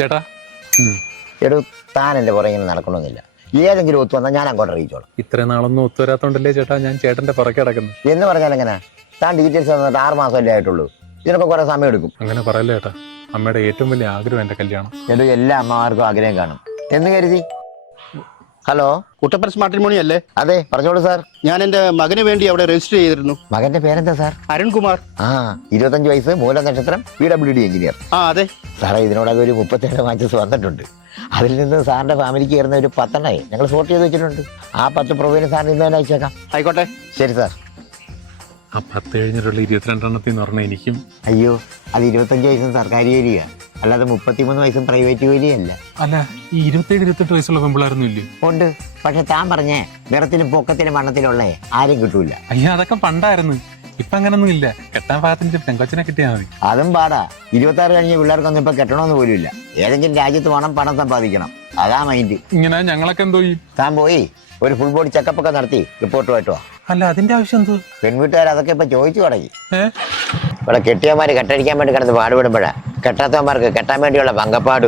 ചേട്ടാ എടോ താൻ എൻ്റെ പുറകെ നടക്കണമെന്നില്ല. ഏതെങ്കിലും ഒത്തു വന്നാൽ ഞാൻ അങ്ങോട്ട് അറിയിച്ചോളാം. ഇത്ര നാളൊന്നും ഒത്തുവരാത്തോണ്ടല്ലേ ചേട്ടാ ഞാൻ ചേട്ടന്റെ പുറകെ കിടക്കുന്നു. എന്ന് പറഞ്ഞാൽ എങ്ങനെ? താൻ ഡീറ്റെയിൽസ് തന്നിട്ട് 6 മാസമല്ലേ ആയിട്ടുള്ളൂ. ഇതിനൊക്കെ കുറെ സമയം എടുക്കും. അങ്ങനെ പറയല്ലേ ചേട്ടാ. അമ്മയുടെ ഏറ്റവും വലിയ ആഗ്രഹം എന്റെ കല്യാണം. എടോ എല്ലാ അമ്മമാർക്കും ആഗ്രഹം കാണും എന്ന് കരുതി. ഹലോ, കുട്ടപ്പൻസ് മാട്രിമോണി അല്ലേ? അതെ, പറഞ്ഞോളൂ സാർ. ഞാൻ എന്റെ മകന് വേണ്ടി അവിടെ രജിസ്റ്റർ ചെയ്തിരുന്നു. മകന്റെ പേരെന്താ സാർ? അരുൺകുമാർ. 25 വയസ്സ്, മൂല നക്ഷത്രം, PWD എഞ്ചിനീയർ. അതെ സാറേ, ഇതിനോടൊക്കെ ഒരു 37 മാച്ചസ് വന്നിട്ടുണ്ട്. അതിൽ നിന്ന് സാറിന്റെ ഫാമിലിക്ക് ചേർന്ന ഒരു 10 ഞങ്ങൾ സോർട്ട് ചെയ്ത് വെച്ചിട്ടുണ്ട്. ആ 10 പ്രൊഫൈലും സാറിന് ഇന്ന് തന്നെ അയച്ചേക്കാം. ആയിക്കോട്ടെ. ശരി സാർ. ആ 10 കഴിഞ്ഞിട്ടുള്ള 22 പറഞ്ഞ എനിക്കും. അയ്യോ, അത് 25 വയസ്സും സർക്കാർ ജോലിയാ, അല്ലാതെ 33 വയസ്സും പ്രൈവറ്റ് ജോലിയല്ല. അല്ല, ഈ 27-28 വയസ്സുള്ള പെമ്പിളാരൊന്നും ഇല്ലേ? ഉണ്ട്, പക്ഷെ താൻ പറഞ്ഞേ നിറത്തിലും പൊക്കത്തിലും വണ്ണത്തിലുള്ള ആരും കിട്ടൂല. അയ്യോ, അതൊക്കെ പണ്ടായിരുന്നു. ഇപ്പൊ അങ്ങനൊന്നും ഇല്ല. കെട്ടാൻ പാകത്തിന് പെങ്കൊച്ചിനെ കിട്ടിയാൽ മതി. അതും പാടാ. 26 കഴിഞ്ഞ പിള്ളേർക്കൊന്നും ഇപ്പൊ കെട്ടണമെന്ന് പോലും ഇല്ല. ഏതെങ്കിലും രാജ്യത്ത് വേണം, പണം സമ്പാദിക്കണം. അതാ മൈൻഡ്. ഇങ്ങനെ ഞങ്ങളൊക്കെ എന്തോ ഈ താൻ പോയി ഒരു ഫുൾ ബോഡി ചെക്കപ്പ് ഒക്കെ നടത്തി റിപ്പോർട്ടുമായിട്ടോ. അല്ല, അതിന്റെ ആവശ്യം എന്തോ? പെൺവീട്ടുകാർ അതൊക്കെ ഇപ്പൊ ചോദിച്ചു തുടങ്ങി. ഇവിടെ കെട്ടിയവന്മാര് കെട്ടടിക്കാൻ വേണ്ടി കിടന്ന് പാടുപെടുമ്പോഴാ കെട്ടാത്തവന്മാർക്ക് കെട്ടാൻ വേണ്ടിയുള്ള പങ്കപ്പാട്.